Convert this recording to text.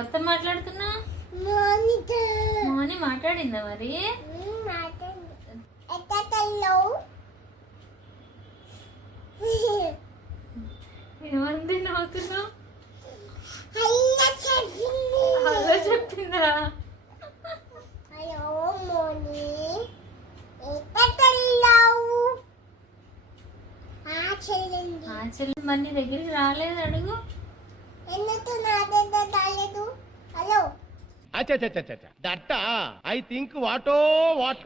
ఎవరితో మాట్లాడుతున్నా? మోని మాట్లాడిందా మరి? ఏమంది నవ్వుతున్నావు? హలో చెప్పిందా? మరి నీ దగ్గరికి రాలేదు అడుగు. హలో దట్ ఐ థింక్ వాటో వాట్